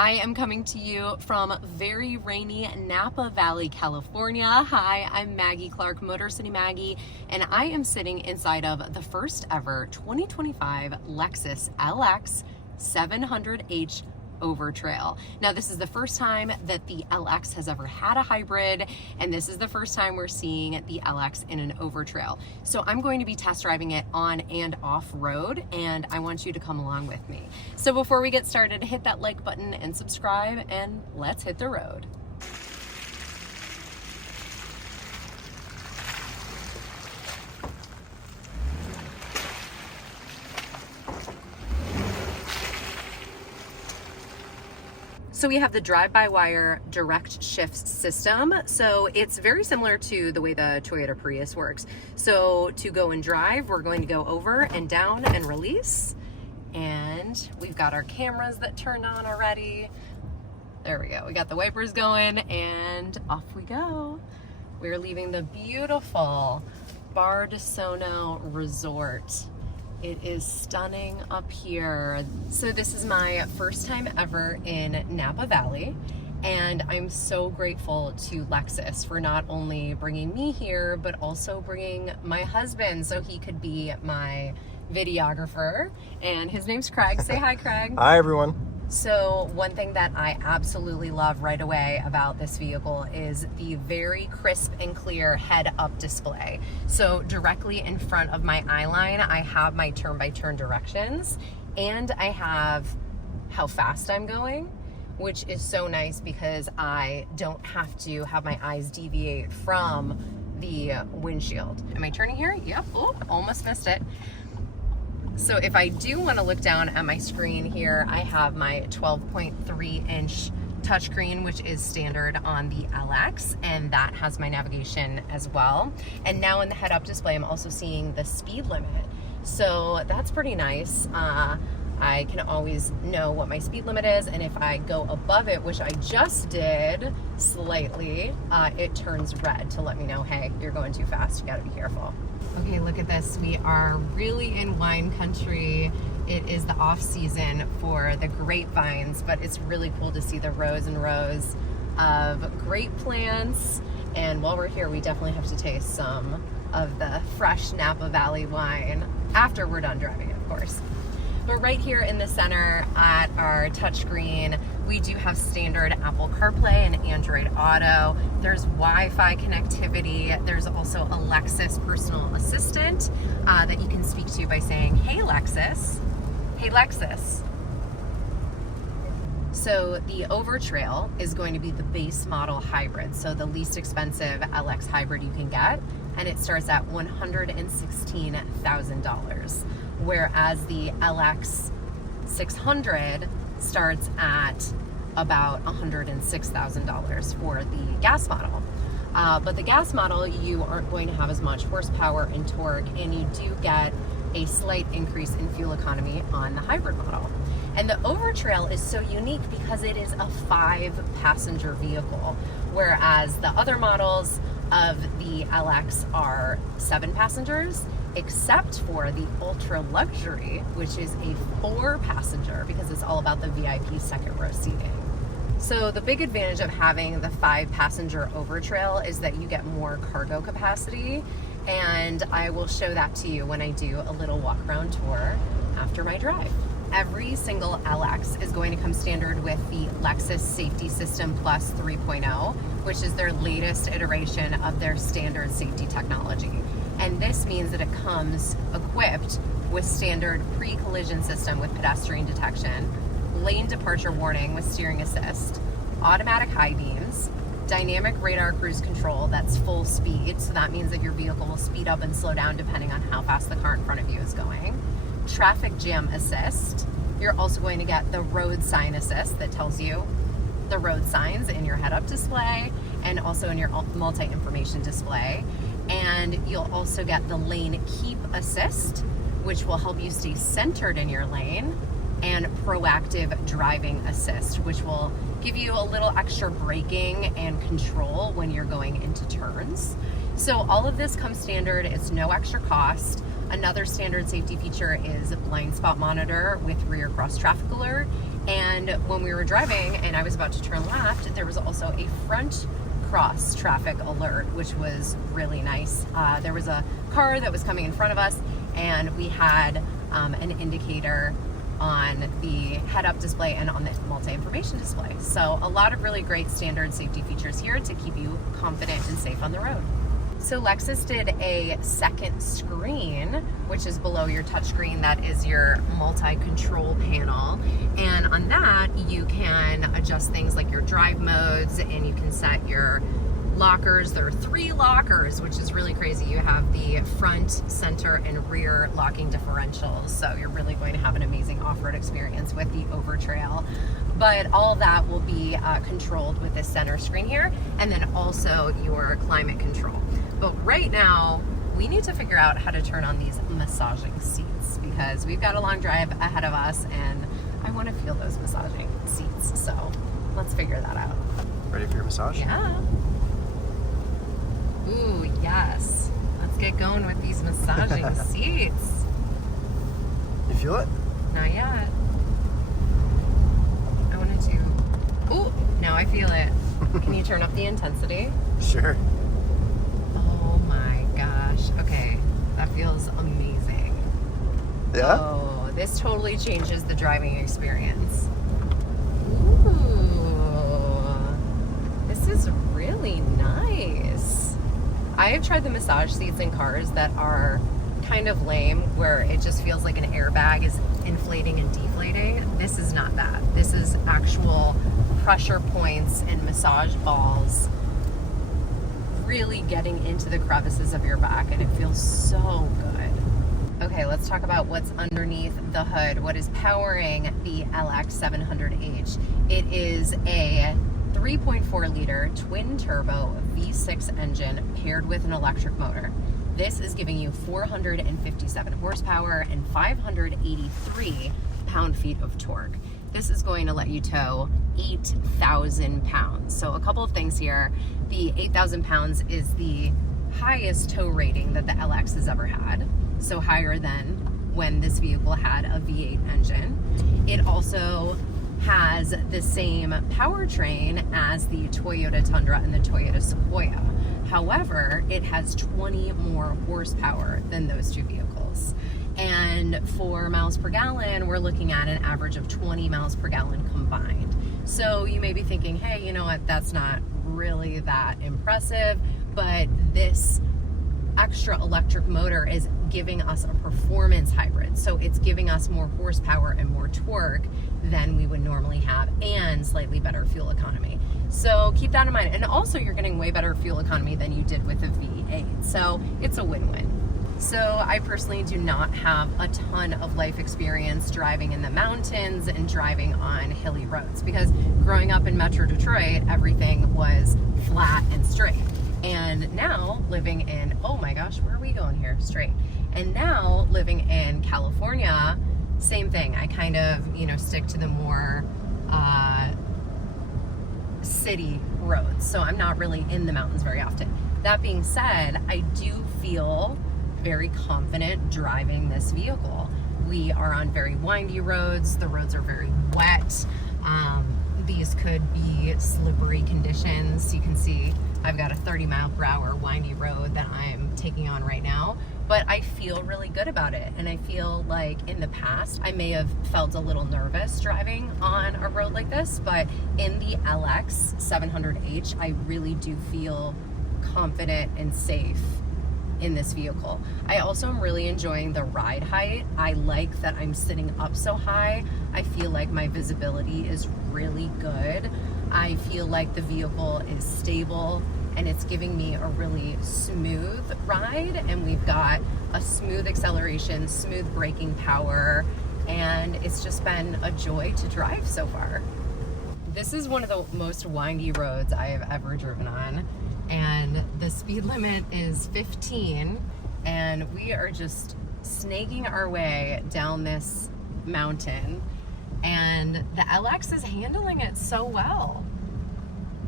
I am coming to you from very rainy Napa Valley, California. Hi, I'm Maggie Clark, Motor City Maggie, and I am sitting inside of the first ever 2025 Lexus LX 700h Overtrail. Now, this is the first time that the LX has ever had a hybrid, and this is the first time we're seeing the LX in an Overtrail. So I'm going to be test driving it on and off road, and I want you to come along with me. So before we get started, hit that like button and subscribe, and let's hit the road. So we have the drive-by-wire direct shift system. So it's very similar to the way the Toyota Prius works. So to go and drive, we're going to go over and down and release. And we've got our cameras that turned on already. There we go. We got the wipers going and off we go. We're leaving the beautiful Bar de Sono Resort. It is stunning up here. So this is my first time ever in Napa Valley, and I'm so grateful to Lexus for not only bringing me here, but also bringing my husband so he could be my videographer. And his name's Craig. Say hi, Craig. Hi, everyone. So one thing that I absolutely love right away about this vehicle is the very crisp and clear head-up display. So directly in front of my eye line, I have my turn-by-turn directions, and I have how fast I'm going, which is so nice because I don't have to have my eyes deviate from the windshield. Am I turning here? Yep. Oh, almost missed it. So if I do want to look down at my screen here, I have my 12.3 inch touchscreen, which is standard on the LX, and that has my navigation as well. And now in the head-up display, I'm also seeing the speed limit. So that's pretty nice. I can always know what my speed limit is, and if I go above it, which I just did slightly, it turns red to let me know, hey, you're going too fast, you gotta be careful. Okay, look at this. We are really in wine country. It is the off season for the grapevines, but it's really cool to see the rows and rows of grape plants. And while we're here, we definitely have to taste some of the fresh Napa Valley wine after we're done driving, of course. But right here in the center at our touchscreen, we do have standard Apple CarPlay and Android Auto. There's Wi-Fi connectivity. There's also a Lexus personal assistant that you can speak to by saying, hey Lexus, hey Lexus. So the Overtrail is going to be the base model hybrid, so the least expensive LX hybrid you can get, and it starts at $116,000. Whereas the LX 600 starts at about $106,000 for the gas model. But the gas model, you aren't going to have as much horsepower and torque, and you do get a slight increase in fuel economy on the hybrid model. And the Overtrail is so unique because it is a 5-passenger vehicle, whereas the other models of the LX are 7 passengers, except for the ultra luxury, which is a 4-passenger because it's all about the VIP second row seating. So the big advantage of having the 5-passenger Overtrail is that you get more cargo capacity, and I will show that to you when I do a little walk around tour after my drive. Every single LX is going to come standard with the Lexus Safety System Plus 3.0, which is their latest iteration of their standard safety technology. And this means that it comes equipped with standard pre-collision system with pedestrian detection, lane departure warning with steering assist, automatic high beams, dynamic radar cruise control that's full speed, so that means that your vehicle will speed up and slow down depending on how fast the car in front of you is going, traffic jam assist. You're also going to get the road sign assist that tells you the road signs in your head-up display and also in your multi-information display. And you'll also get the lane keep assist, which will help you stay centered in your lane, and proactive driving assist, which will give you a little extra braking and control when you're going into turns. So all of this comes standard. It's no extra cost. Another standard safety feature is blind spot monitor with rear cross traffic alert, And when we were driving and I was about to turn left, there was also a front cross traffic alert, which was really nice. There was a car that was coming in front of us, and we had an indicator on the head-up display and on the multi-information display. So a lot of really great standard safety features here to keep you confident and safe on the road. So Lexus did a second screen, which is below your touchscreen. That is your multi-control panel. And on that, you can adjust things like your drive modes, and you can set your lockers. There are 3 lockers, which is really crazy. You have the front, center, and rear locking differentials. So you're really going to have an amazing off-road experience with the Overtrail. But all of that will be controlled with this center screen here, and then also your climate control. But right now, we need to figure out how to turn on these massaging seats, because we've got a long drive ahead of us and I want to feel those massaging seats. So let's figure that out. Ready for your massage? Yeah. Ooh, yes. Let's get going with these massaging seats. You feel it? Not yet. I wanted to. Ooh, now I feel it. Can you turn up the intensity? Sure. Oh my gosh. Okay, that feels amazing. Yeah? Oh, this totally changes the driving experience. Ooh, this is really nice. I have tried the massage seats in cars that are kind of lame, where it just feels like an airbag is inflating and deflating. This is not that. This is actual pressure points and massage balls really getting into the crevices of your back, and it feels so good. Okay, let's talk about what's underneath the hood. What is powering the LX 700H? It is a 3.4 liter twin turbo V6 engine paired with an electric motor. This is giving you 457 horsepower and 583 pound-feet of torque. This is going to let you tow 8,000 pounds. So a couple of things here. The 8,000 pounds is the highest tow rating that the LX has ever had. So higher than when this vehicle had a V8 engine. It also has the same powertrain as the Toyota Tundra and the Toyota Sequoia. However, it has 20 more horsepower than those two vehicles. And for miles per gallon, we're looking at an average of 20 miles per gallon combined. So you may be thinking, hey, you know what, that's not really that impressive, but this extra electric motor is giving us a performance hybrid. So it's giving us more horsepower and more torque than we would normally have, and slightly better fuel economy. So keep that in mind. And also you're getting way better fuel economy than you did with a V8. So it's a win-win. So I personally do not have a ton of life experience driving in the mountains and driving on hilly roads, because growing up in Metro Detroit, everything was flat and straight. And now living in, oh my gosh, where are we going here? Straight. And now living in California, same thing. I kind of, stick to the more city roads. So I'm not really in the mountains very often. That being said, I do feel very confident driving this vehicle. We are on very windy roads. The roads are very wet. These could be slippery conditions. You can see I've got a 30-mile-per-hour windy road that I'm taking on right now, but I feel really good about it. And I feel like in the past, I may have felt a little nervous driving on a road like this, but in the LX 700H, I really do feel confident and safe in this vehicle. I also am really enjoying the ride height. I like that I'm sitting up so high. I feel like my visibility is really good. I feel like the vehicle is stable and it's giving me a really smooth ride, and we've got a smooth acceleration, smooth braking power, and it's just been a joy to drive so far. This is one of the most windy roads I have ever driven on, and the speed limit is 15, and we are just snaking our way down this mountain, and the LX is handling it so well.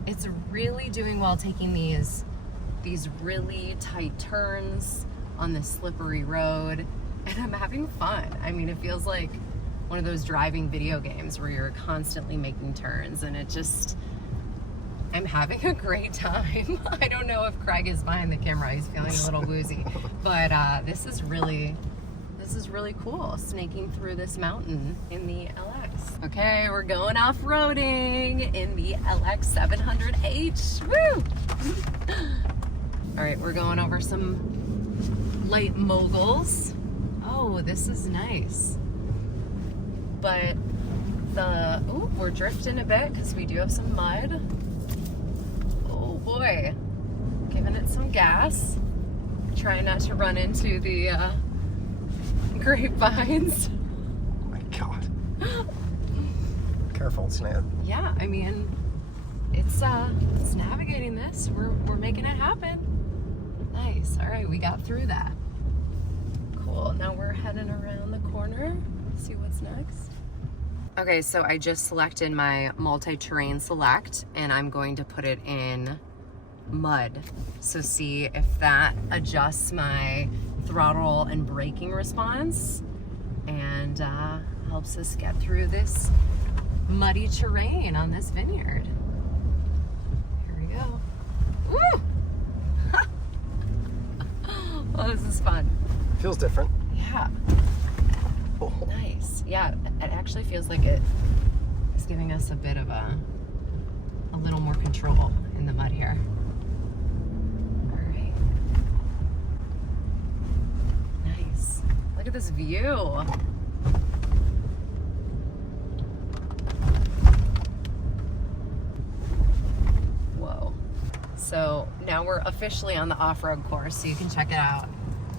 It's really doing well taking these really tight turns on this slippery road, and I'm having fun. I mean, it feels like one of those driving video games where you're constantly making turns, and I'm having a great time. I don't know if Craig is behind the camera. He's feeling a little woozy, but this is really cool, snaking through this mountain in the LX. Okay, we're going off-roading in the LX 700H. Woo! All right, we're going over some light moguls. Oh, this is nice. But we're drifting a bit because we do have some mud. Oh boy, giving it some gas. Trying not to run into the grapevines. Oh my God. Careful, Snap. Yeah, I mean, it's navigating this. We're making it happen. Nice. All right, we got through that. Cool. Now we're heading around the corner. See what's next. Okay, so I just selected my multi-terrain select, and I'm going to put it in mud. So see if that adjusts my throttle and braking response and helps us get through this muddy terrain on this vineyard. Here we go. Woo! Oh, this is fun. Feels different. Yeah. Oh. Nice. Yeah, it actually feels like it is giving us a bit of a little more control in the mud here. All right. Nice. Look at this view. Whoa. So now we're officially on the off-road course, so you can check it out.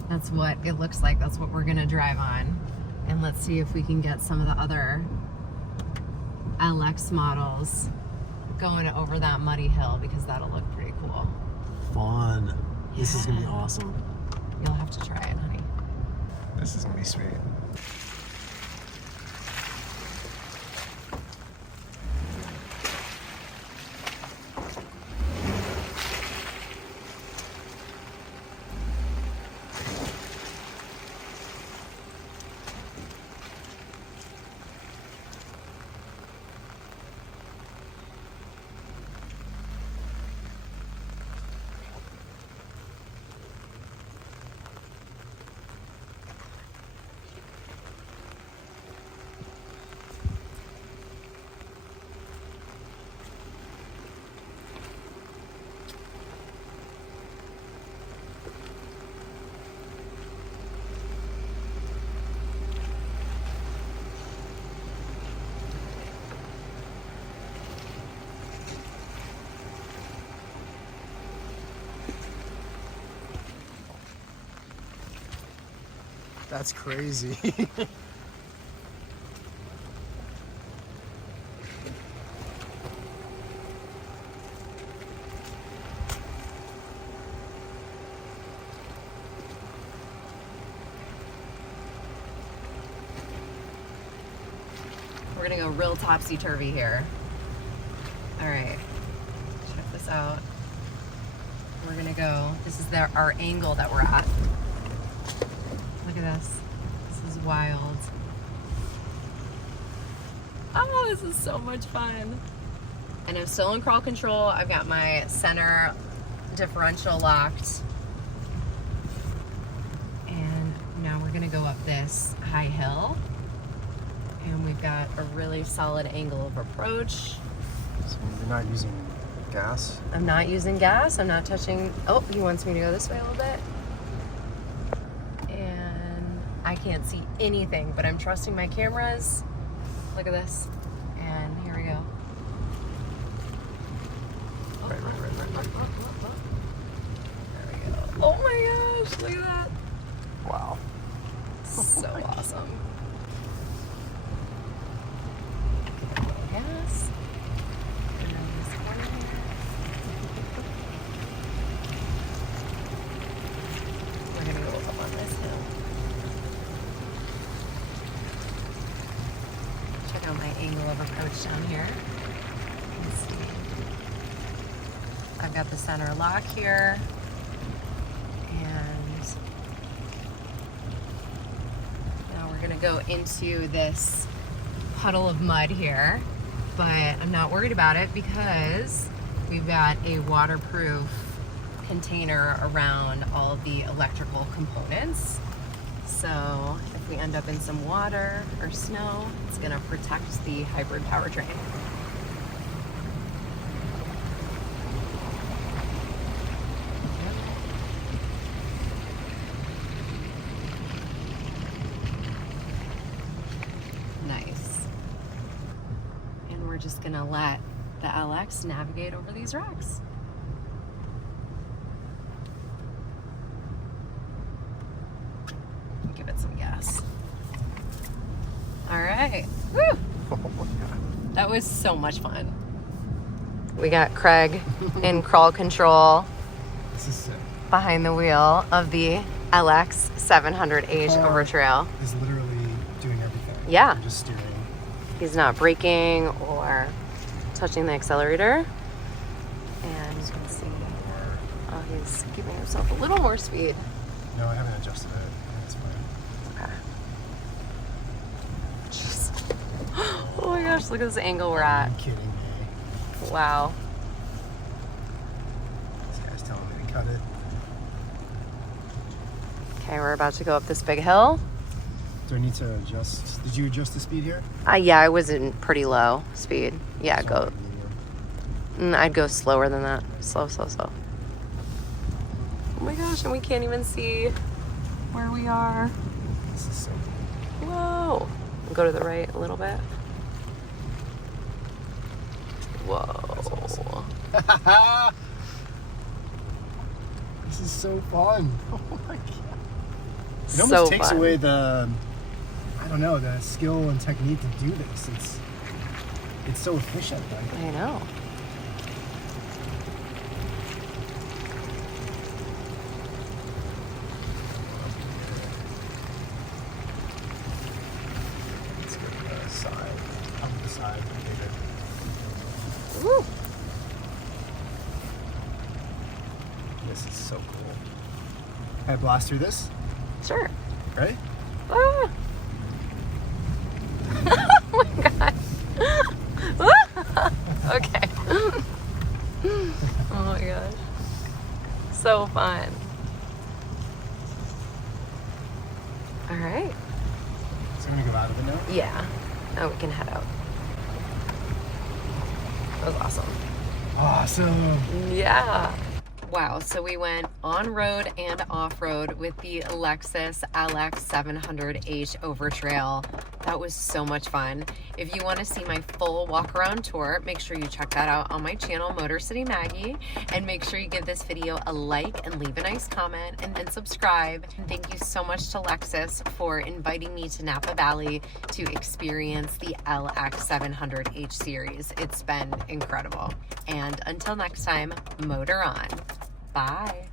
That's what it looks like. That's what we're gonna drive on. And let's see if we can get some of the other LX models going over that muddy hill, because that'll look pretty cool. Fun. This is gonna be awesome. You'll have to try it, honey. This is gonna be sweet. That's crazy. We're gonna go real topsy-turvy here. All right, check this out. We're gonna go, this is our angle that we're at. Look at this. This is wild. Oh, this is so much fun. And I'm still in crawl control. I've got my center differential locked. And now we're gonna go up this high hill. And we've got a really solid angle of approach. So you're not using gas? I'm not using gas. I'm not touching. Oh, he wants me to go this way a little bit. I can't see anything, but I'm trusting my cameras. Look at this. And here we go. Right. There we go. Oh my gosh, look at that. Wow. So awesome. Yes. And then this corner here. We're gonna go up on this hill. Check out my angle of approach down here. Let's see. I've got the center lock here. And now we're gonna go into this puddle of mud here, but I'm not worried about it because we've got a waterproof container around all of the electrical components. So if we end up in some water or snow, it's gonna protect the hybrid powertrain. Nice. And we're just gonna let the LX navigate over these rocks. Give it some gas. All right. Woo! Oh my God. That was so much fun. We got Craig in crawl control This is sick. behind the wheel of the LX 700h Overtrail. He's literally doing everything. Yeah. I'm just steering. He's not braking or touching the accelerator. And you can see, oh, he's giving himself a little more speed. No, I haven't adjusted it. That's fine. Okay. Jeez. Oh my gosh, look at this angle we're Are at. you kidding me? Wow. This guy's telling me to cut it. Okay, we're about to go up this big hill. Do I need to adjust? Did you adjust the speed here? Yeah, I was in pretty low speed. Yeah, go. I'd go slower than that. Slow, slow, slow. Oh my gosh, and we can't even see where we are. This is so cool. Whoa. Go to the right a little bit. Whoa. This is so fun. Oh my God. It So almost takes fun. away the, I don't know, the skill and technique to do this. It's so efficient. Like, I know. let's go to the side. On the side. Woo. This is so cool. Can I blast through this? Sure. Right? Ah. Oh my god. Okay. Oh my gosh. So fun. All right. So I'm gonna go out of it now. Yeah. Now we can head out. That was awesome. Awesome. Yeah. Wow, so we went on-road and off-road with the Lexus LX 700h Overtrail. That was so much fun. If you want to see my full walk-around tour, make sure you check that out on my channel, City Maggie, and make sure you give this video a like and leave a nice comment, and then subscribe. And thank you so much to Lexus for inviting me to Napa Valley to experience the LX 700h series. It's been incredible. And until next time, motor on. Bye.